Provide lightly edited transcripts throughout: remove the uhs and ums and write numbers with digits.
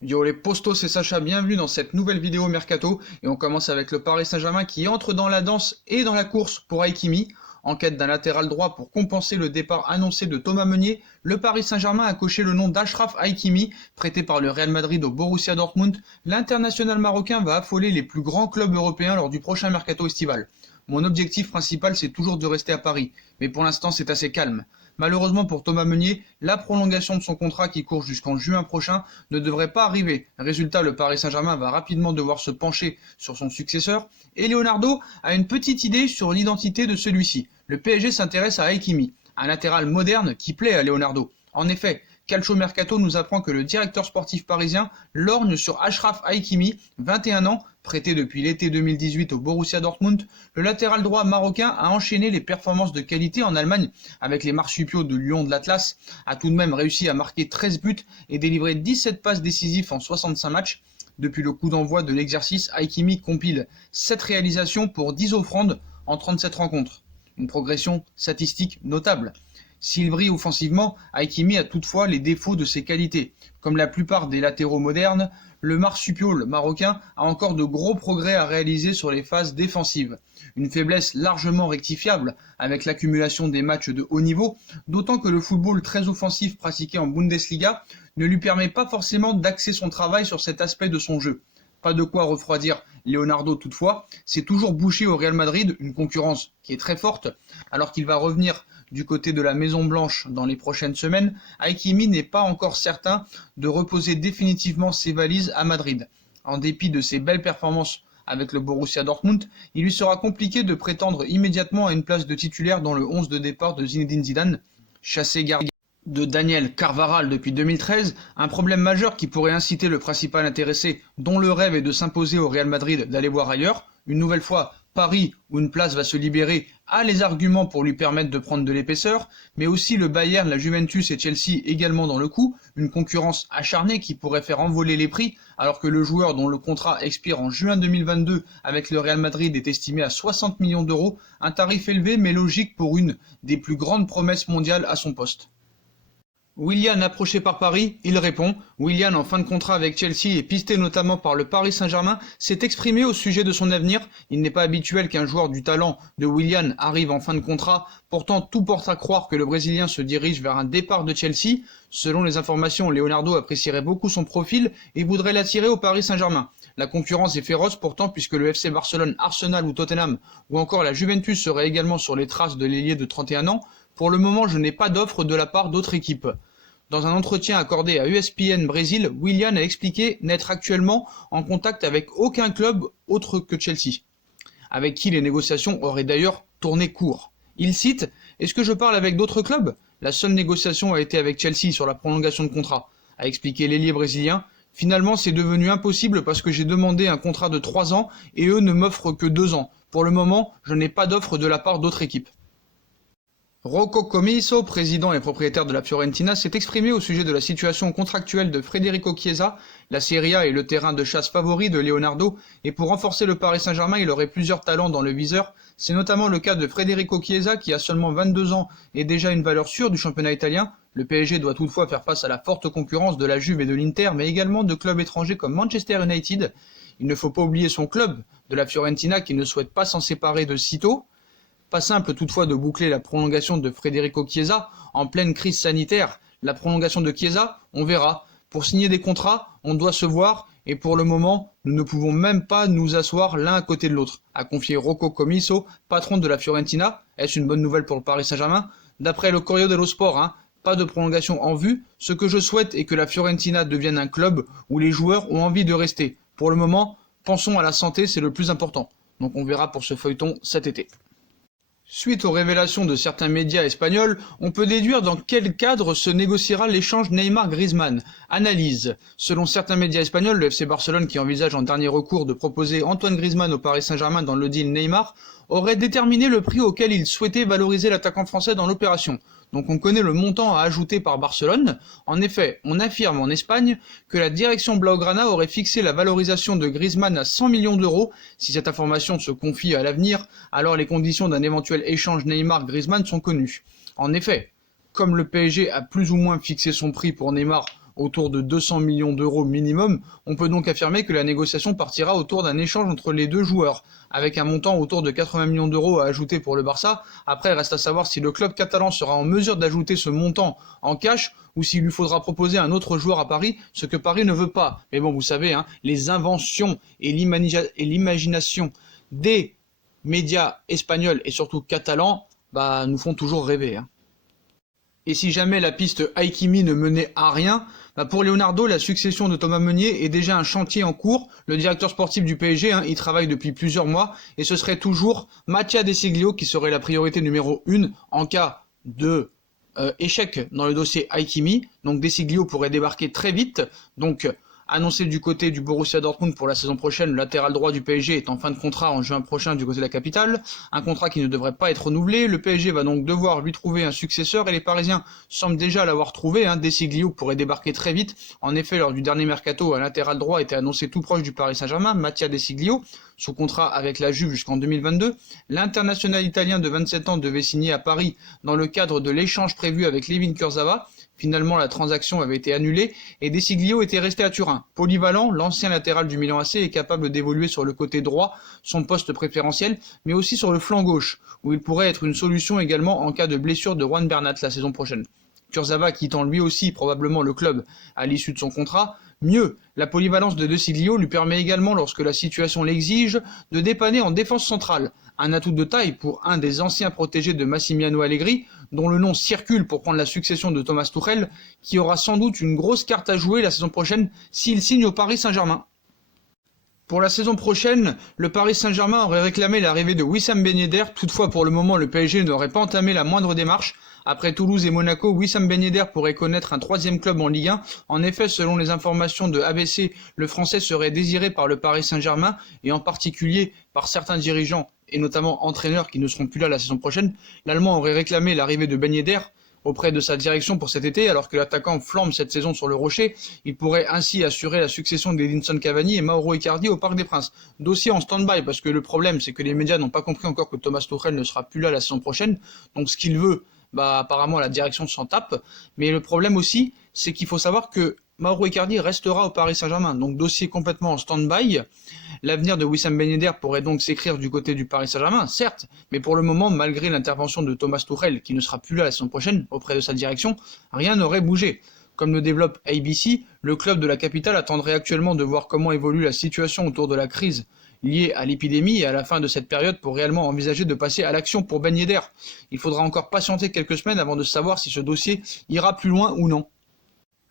Yo les postos, c'est Sacha, bienvenue dans cette nouvelle vidéo Mercato et on commence avec le Paris Saint-Germain qui entre dans la danse et dans la course pour Hakimi. En quête d'un latéral droit pour compenser le départ annoncé de Thomas Meunier, le Paris Saint-Germain a coché le nom d'Achraf Hakimi, prêté par le Real Madrid au Borussia Dortmund. L'international marocain va affoler les plus grands clubs européens lors du prochain mercato estival. Mon objectif principal, c'est toujours de rester à Paris, mais pour l'instant c'est assez calme. Malheureusement pour Thomas Meunier, la prolongation de son contrat qui court jusqu'en juin prochain ne devrait pas arriver. Résultat, le Paris Saint-Germain va rapidement devoir se pencher sur son successeur et Leonardo a une petite idée sur l'identité de celui-ci. Le PSG s'intéresse à Hakimi, un latéral moderne qui plaît à Leonardo. En effet, Calcio Mercato nous apprend que le directeur sportif parisien lorgne sur Achraf Hakimi, 21 ans, prêté depuis l'été 2018 au Borussia Dortmund. Le latéral droit marocain a enchaîné les performances de qualité en Allemagne avec les marsupiaux de Lyon de l'Atlas, a tout de même réussi à marquer 13 buts et délivrer 17 passes décisives en 65 matchs. Depuis le coup d'envoi de l'exercice, Hakimi compile 7 réalisations pour 10 offrandes en 37 rencontres. Une progression statistique notable. S'il brille offensivement, Hakimi a toutefois les défauts de ses qualités. Comme la plupart des latéraux modernes, le marsupial marocain a encore de gros progrès à réaliser sur les phases défensives. Une faiblesse largement rectifiable avec l'accumulation des matchs de haut niveau, d'autant que le football très offensif pratiqué en Bundesliga ne lui permet pas forcément d'axer son travail sur cet aspect de son jeu. Pas de quoi refroidir Leonardo toutefois, c'est toujours bouché au Real Madrid, une concurrence qui est très forte, alors qu'il va revenir du côté de la Maison Blanche dans les prochaines semaines. Hakimi n'est pas encore certain de reposer définitivement ses valises à Madrid. En dépit de ses belles performances avec le Borussia Dortmund, il lui sera compliqué de prétendre immédiatement à une place de titulaire dans le 11 de départ de Zinedine Zidane, chassé gardien de Daniel Carvajal depuis 2013, un problème majeur qui pourrait inciter le principal intéressé, dont le rêve est de s'imposer au Real Madrid, d'aller voir ailleurs. Une nouvelle fois, Paris, où une place va se libérer, a les arguments pour lui permettre de prendre de l'épaisseur, mais aussi le Bayern, la Juventus et Chelsea également dans le coup, une concurrence acharnée qui pourrait faire envoler les prix, alors que le joueur dont le contrat expire en juin 2022 avec le Real Madrid est estimé à 60 millions d'euros, un tarif élevé mais logique pour une des plus grandes promesses mondiales à son poste. Willian approché par Paris, il répond. Willian, en fin de contrat avec Chelsea et pisté notamment par le Paris Saint-Germain, s'est exprimé au sujet de son avenir. Il n'est pas habituel qu'un joueur du talent de Willian arrive en fin de contrat. Pourtant, tout porte à croire que le Brésilien se dirige vers un départ de Chelsea. Selon les informations, Leonardo apprécierait beaucoup son profil et voudrait l'attirer au Paris Saint-Germain. La concurrence est féroce pourtant puisque le FC Barcelone, Arsenal ou Tottenham ou encore la Juventus seraient également sur les traces de l'ailier de 31 ans. Pour le moment, je n'ai pas d'offre de la part d'autres équipes. Dans un entretien accordé à ESPN Brésil, Willian a expliqué n'être actuellement en contact avec aucun club autre que Chelsea, avec qui les négociations auraient d'ailleurs tourné court. Il cite « Est-ce que je parle avec d'autres clubs ? La seule négociation a été avec Chelsea sur la prolongation de contrat », a expliqué l'ailier brésilien. « Finalement, c'est devenu impossible parce que j'ai demandé un contrat de 3 ans et eux ne m'offrent que 2 ans. Pour le moment, je n'ai pas d'offre de la part d'autres équipes. » Rocco Commisso, président et propriétaire de la Fiorentina, s'est exprimé au sujet de la situation contractuelle de Federico Chiesa. La Serie A est le terrain de chasse favori de Leonardo, et pour renforcer le Paris Saint-Germain, il aurait plusieurs talents dans le viseur. C'est notamment le cas de Federico Chiesa, qui a seulement 22 ans et déjà une valeur sûre du championnat italien. Le PSG doit toutefois faire face à la forte concurrence de la Juve et de l'Inter, mais également de clubs étrangers comme Manchester United. Il ne faut pas oublier son club, de la Fiorentina, qui ne souhaite pas s'en séparer de sitôt. Pas simple toutefois de boucler la prolongation de Federico Chiesa en pleine crise sanitaire. La prolongation de Chiesa, on verra. Pour signer des contrats, on doit se voir et pour le moment, nous ne pouvons même pas nous asseoir l'un à côté de l'autre, a confié Rocco Commisso, patron de la Fiorentina. Est-ce une bonne nouvelle pour le Paris Saint-Germain ? D'après le Corriere dello Sport, pas de prolongation en vue. Ce que je souhaite est que la Fiorentina devienne un club où les joueurs ont envie de rester. Pour le moment, pensons à la santé, c'est le plus important. Donc on verra pour ce feuilleton cet été. Suite aux révélations de certains médias espagnols, on peut déduire dans quel cadre se négociera l'échange Neymar-Griezmann. Analyse. Selon certains médias espagnols, le FC Barcelone, qui envisage en dernier recours de proposer Antoine Griezmann au Paris Saint-Germain dans le deal Neymar, aurait déterminé le prix auquel il souhaitait valoriser l'attaquant français dans l'opération. Donc on connaît le montant à ajouter par Barcelone. En effet, on affirme en Espagne que la direction Blaugrana aurait fixé la valorisation de Griezmann à 100 millions d'euros. Si cette information se confie à l'avenir, alors les conditions d'un éventuel échange Neymar-Griezmann sont connues. En effet, comme le PSG a plus ou moins fixé son prix pour Neymar autour de 200 millions d'euros minimum, on peut donc affirmer que la négociation partira autour d'un échange entre les deux joueurs, avec un montant autour de 80 millions d'euros à ajouter pour le Barça. Après, reste à savoir si le club catalan sera en mesure d'ajouter ce montant en cash ou s'il lui faudra proposer un autre joueur à Paris, ce que Paris ne veut pas. Mais bon, vous savez, les inventions et l'imagination des médias espagnols et surtout catalans nous font toujours rêver. Et si jamais la piste Hakimi ne menait à rien, pour Leonardo, la succession de Thomas Meunier est déjà un chantier en cours. Le directeur sportif du PSG y travaille depuis plusieurs mois et ce serait toujours Mattia De Sciglio qui serait la priorité numéro 1 en cas de échec dans le dossier Hakimi. Donc De Sciglio pourrait débarquer très vite. Donc annoncé du côté du Borussia Dortmund pour la saison prochaine, le latéral droit du PSG est en fin de contrat en juin prochain du côté de la capitale, un contrat qui ne devrait pas être renouvelé. Le PSG va donc devoir lui trouver un successeur et les Parisiens semblent déjà l'avoir trouvé. De Sciglio pourrait débarquer très vite. En effet, lors du dernier mercato, un latéral droit était annoncé tout proche du Paris Saint-Germain, Mattia De Sciglio, sous contrat avec la Juve jusqu'en 2022. L'international italien de 27 ans devait signer à Paris dans le cadre de l'échange prévu avec Layvin Kurzawa. Finalement, la transaction avait été annulée et De Sciglio était resté à Turin. Polyvalent, l'ancien latéral du Milan AC est capable d'évoluer sur le côté droit, son poste préférentiel, mais aussi sur le flanc gauche, où il pourrait être une solution également en cas de blessure de Juan Bernat la saison prochaine. Kurzawa quittant lui aussi probablement le club à l'issue de son contrat. Mieux, la polyvalence de Sciglio lui permet également, lorsque la situation l'exige, de dépanner en défense centrale. Un atout de taille pour un des anciens protégés de Massimiliano Allegri, dont le nom circule pour prendre la succession de Thomas Tuchel, qui aura sans doute une grosse carte à jouer la saison prochaine s'il signe au Paris Saint-Germain. Pour la saison prochaine, le Paris Saint-Germain aurait réclamé l'arrivée de Wissam Ben Yedder. Toutefois, pour le moment, le PSG n'aurait pas entamé la moindre démarche. Après Toulouse et Monaco, Wissam Ben Yedder pourrait connaître un troisième club en Ligue 1. En effet, selon les informations de ABC, le Français serait désiré par le Paris Saint-Germain et en particulier par certains dirigeants et notamment entraîneurs qui ne seront plus là la saison prochaine. L'Allemand aurait réclamé l'arrivée de Ben Yedder auprès de sa direction pour cet été, alors que l'attaquant flambe cette saison sur le Rocher. Il pourrait ainsi assurer la succession d'Edinson Cavani et Mauro Icardi au Parc des Princes. Dossier en stand-by, parce que le problème, c'est que les médias n'ont pas compris encore que Thomas Tuchel ne sera plus là la saison prochaine. Donc ce qu'il veut, apparemment la direction s'en tape. Mais le problème aussi, c'est qu'il faut savoir que Mauro Icardi restera au Paris Saint-Germain. Donc dossier complètement en stand-by. L'avenir de Wissam Ben Yedder pourrait donc s'écrire du côté du Paris Saint-Germain, certes, mais pour le moment, malgré l'intervention de Thomas Tuchel, qui ne sera plus là la saison prochaine auprès de sa direction, rien n'aurait bougé. Comme le développe ABC, le club de la capitale attendrait actuellement de voir comment évolue la situation autour de la crise liée à l'épidémie et à la fin de cette période pour réellement envisager de passer à l'action pour Ben Yedder. Il faudra encore patienter quelques semaines avant de savoir si ce dossier ira plus loin ou non.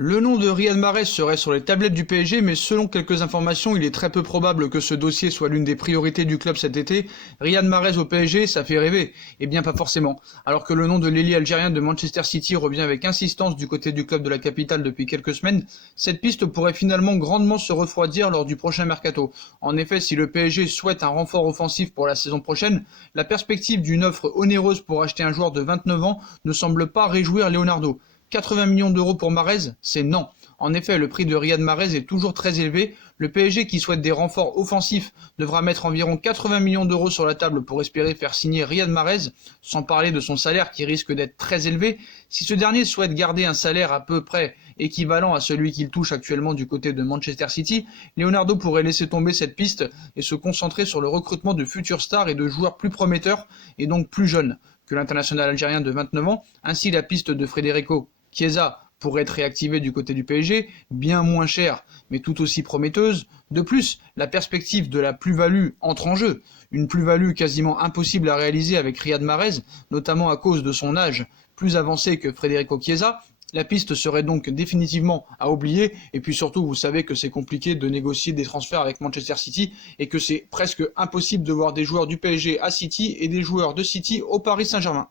Le nom de Riyad Mahrez serait sur les tablettes du PSG, mais selon quelques informations, il est très peu probable que ce dossier soit l'une des priorités du club cet été. Riyad Mahrez au PSG, ça fait rêver. Eh bien, pas forcément. Alors que le nom de l'ailier algérien de Manchester City revient avec insistance du côté du club de la capitale depuis quelques semaines, cette piste pourrait finalement grandement se refroidir lors du prochain mercato. En effet, si le PSG souhaite un renfort offensif pour la saison prochaine, la perspective d'une offre onéreuse pour acheter un joueur de 29 ans ne semble pas réjouir Leonardo. 80 millions d'euros pour Mahrez, c'est non. En effet, le prix de Riyad Mahrez est toujours très élevé. Le PSG, qui souhaite des renforts offensifs, devra mettre environ 80 millions d'euros sur la table pour espérer faire signer Riyad Mahrez, sans parler de son salaire qui risque d'être très élevé. Si ce dernier souhaite garder un salaire à peu près équivalent à celui qu'il touche actuellement du côté de Manchester City, Leonardo pourrait laisser tomber cette piste et se concentrer sur le recrutement de futurs stars et de joueurs plus prometteurs et donc plus jeunes que l'international algérien de 29 ans. Ainsi, la piste de Federico Chiesa pourrait être réactivée du côté du PSG, bien moins chère, mais tout aussi prometteuse. De plus, la perspective de la plus-value entre en jeu, une plus-value quasiment impossible à réaliser avec Riyad Mahrez, notamment à cause de son âge plus avancé que Federico Chiesa. La piste serait donc définitivement à oublier, et puis surtout, vous savez que c'est compliqué de négocier des transferts avec Manchester City, et que c'est presque impossible de voir des joueurs du PSG à City et des joueurs de City au Paris Saint-Germain.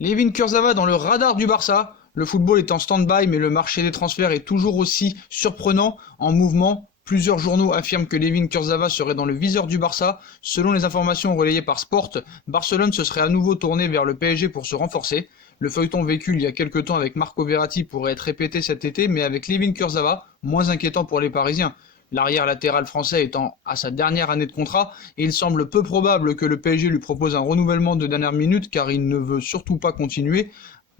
Layvin Kurzawa dans le radar du Barça. Le football est en stand-by, mais le marché des transferts est toujours aussi surprenant, en mouvement. Plusieurs journaux affirment que Layvin Kurzawa serait dans le viseur du Barça. Selon les informations relayées par Sport, Barcelone se serait à nouveau tourné vers le PSG pour se renforcer. Le feuilleton vécu il y a quelques temps avec Marco Verratti pourrait être répété cet été, mais avec Layvin Kurzawa, moins inquiétant pour les Parisiens. L'arrière latéral français étant à sa dernière année de contrat, et il semble peu probable que le PSG lui propose un renouvellement de dernière minute, car il ne veut surtout pas continuer.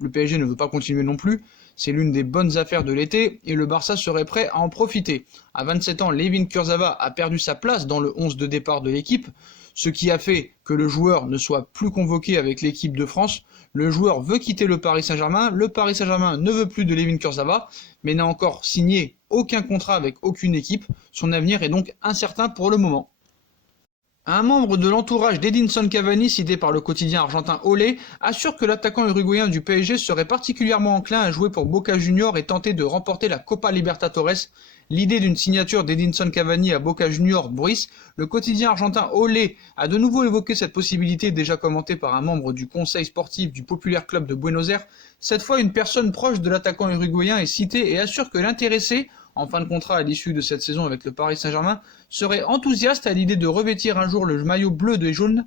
Le PSG ne veut pas continuer non plus. C'est l'une des bonnes affaires de l'été et le Barça serait prêt à en profiter. À 27 ans, Layvin Kurzawa a perdu sa place dans le 11 de départ de l'équipe, ce qui a fait que le joueur ne soit plus convoqué avec l'équipe de France. Le joueur veut quitter le Paris Saint-Germain, le Paris Saint-Germain ne veut plus de Layvin Kurzawa, mais n'a encore signé aucun contrat avec aucune équipe. Son avenir est donc incertain pour le moment. Un membre de l'entourage d'Edinson Cavani, cité par le quotidien argentin Olé, assure que l'attaquant uruguayen du PSG serait particulièrement enclin à jouer pour Boca Juniors et tenter de remporter la Copa Libertadores. L'idée d'une signature d'Edinson Cavani à Boca Juniors bruisse. Le quotidien argentin Olé a de nouveau évoqué cette possibilité déjà commentée par un membre du conseil sportif du populaire club de Buenos Aires. Cette fois, une personne proche de l'attaquant uruguayen est citée et assure que l'intéressé, en fin de contrat à l'issue de cette saison avec le Paris Saint-Germain, serait enthousiaste à l'idée de revêtir un jour le maillot bleu et jaune,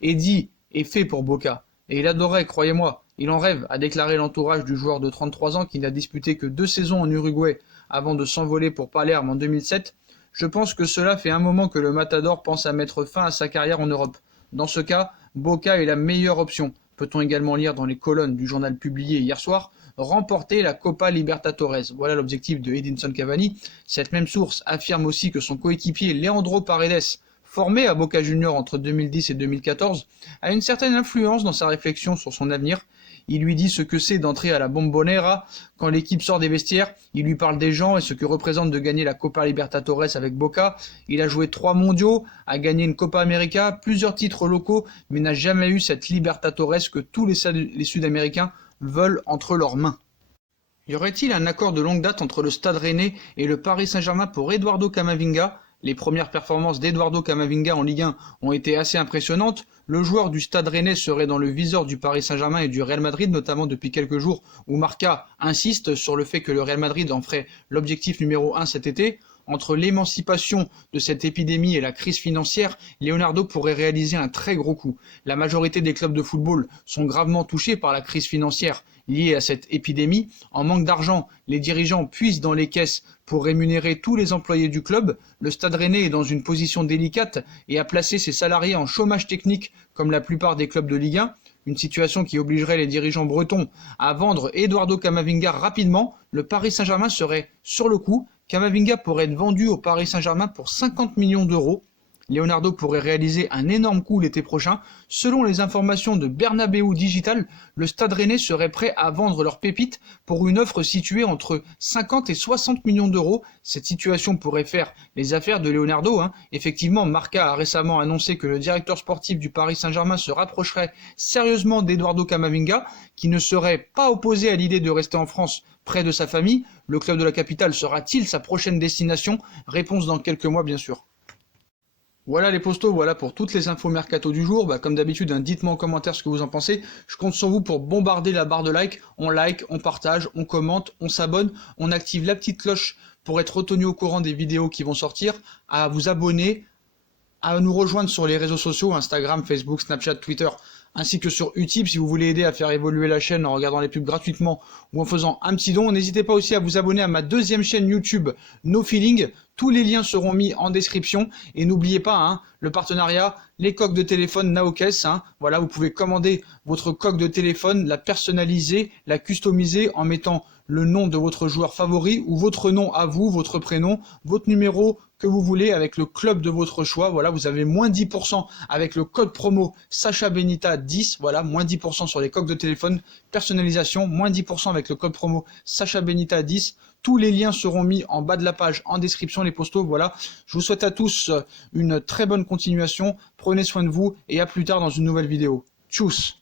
et dit et fait pour Boca. Et il adorait, croyez-moi, il en rêve, a déclaré l'entourage du joueur de 33 ans qui n'a disputé que 2 saisons en Uruguay avant de s'envoler pour Palerme en 2007. Je pense que cela fait un moment que le Matador pense à mettre fin à sa carrière en Europe. Dans ce cas, Boca est la meilleure option. Peut-on également lire dans les colonnes du journal publié hier soir, remporter la Copa Libertadores. Voilà l'objectif de Edinson Cavani. Cette même source affirme aussi que son coéquipier Leandro Paredes, formé à Boca Juniors entre 2010 et 2014, a une certaine influence dans sa réflexion sur son avenir. Il lui dit ce que c'est d'entrer à la Bombonera quand l'équipe sort des vestiaires. Il lui parle des gens et ce que représente de gagner la Copa Libertadores avec Boca. Il a joué 3 mondiaux, a gagné une Copa América, plusieurs titres locaux, mais n'a jamais eu cette Libertadores que tous les Sud-Américains veulent entre leurs mains. Y aurait-il un accord de longue date entre le Stade Rennais et le Paris Saint-Germain pour Eduardo Camavinga? Les premières performances d'Eduardo Camavinga en Ligue 1 ont été assez impressionnantes. Le joueur du Stade Rennais serait dans le viseur du Paris Saint-Germain et du Real Madrid, notamment depuis quelques jours où Marca insiste sur le fait que le Real Madrid en ferait l'objectif numéro 1 cet été. Entre l'émancipation de cette épidémie et la crise financière, Leonardo pourrait réaliser un très gros coup. La majorité des clubs de football sont gravement touchés par la crise financière liée à cette épidémie. En manque d'argent, les dirigeants puisent dans les caisses pour rémunérer tous les employés du club. Le Stade Rennais est dans une position délicate et a placé ses salariés en chômage technique comme la plupart des clubs de Ligue 1. Une situation qui obligerait les dirigeants bretons à vendre Eduardo Camavinga rapidement. Le Paris Saint-Germain serait sur le coup. Camavinga pourrait être vendu au Paris Saint-Germain pour 50 millions d'euros. Leonardo pourrait réaliser un énorme coup l'été prochain. Selon les informations de Bernabeu Digital, le Stade Rennais serait prêt à vendre leurs pépites pour une offre située entre 50 et 60 millions d'euros. Cette situation pourrait faire les affaires de Leonardo. Effectivement, Marca a récemment annoncé que le directeur sportif du Paris Saint-Germain se rapprocherait sérieusement d'Eduardo Camavinga, qui ne serait pas opposé à l'idée de rester en France près de sa famille. Le club de la capitale sera-t-il sa prochaine destination? Réponse dans quelques mois bien sûr. Voilà les postos, voilà pour toutes les infos mercato du jour. Comme d'habitude, dites-moi en commentaire ce que vous en pensez. Je compte sur vous pour bombarder la barre de like, on partage, on commente, on s'abonne, on active la petite cloche pour être retenu au courant des vidéos qui vont sortir, à vous abonner, à nous rejoindre sur les réseaux sociaux, Instagram, Facebook, Snapchat, Twitter, ainsi que sur Utip si vous voulez aider à faire évoluer la chaîne en regardant les pubs gratuitement ou en faisant un petit don. N'hésitez pas aussi à vous abonner à ma deuxième chaîne YouTube, No Feeling. Tous les liens seront mis en description. Et n'oubliez pas, le partenariat, les coques de téléphone Naokes. Voilà, vous pouvez commander votre coque de téléphone, la personnaliser, la customiser en mettant le nom de votre joueur favori ou votre nom à vous, votre prénom, votre numéro que vous voulez avec le club de votre choix. Voilà, vous avez moins 10% avec le code promo Sacha Benita 10. Voilà, moins 10% sur les coques de téléphone, personnalisation, moins 10% avec le code promo Sacha Benita 10. Tous les liens seront mis en bas de la page, en description, les postos. Voilà, je vous souhaite à tous une très bonne continuation. Prenez soin de vous et à plus tard dans une nouvelle vidéo. Tchuss!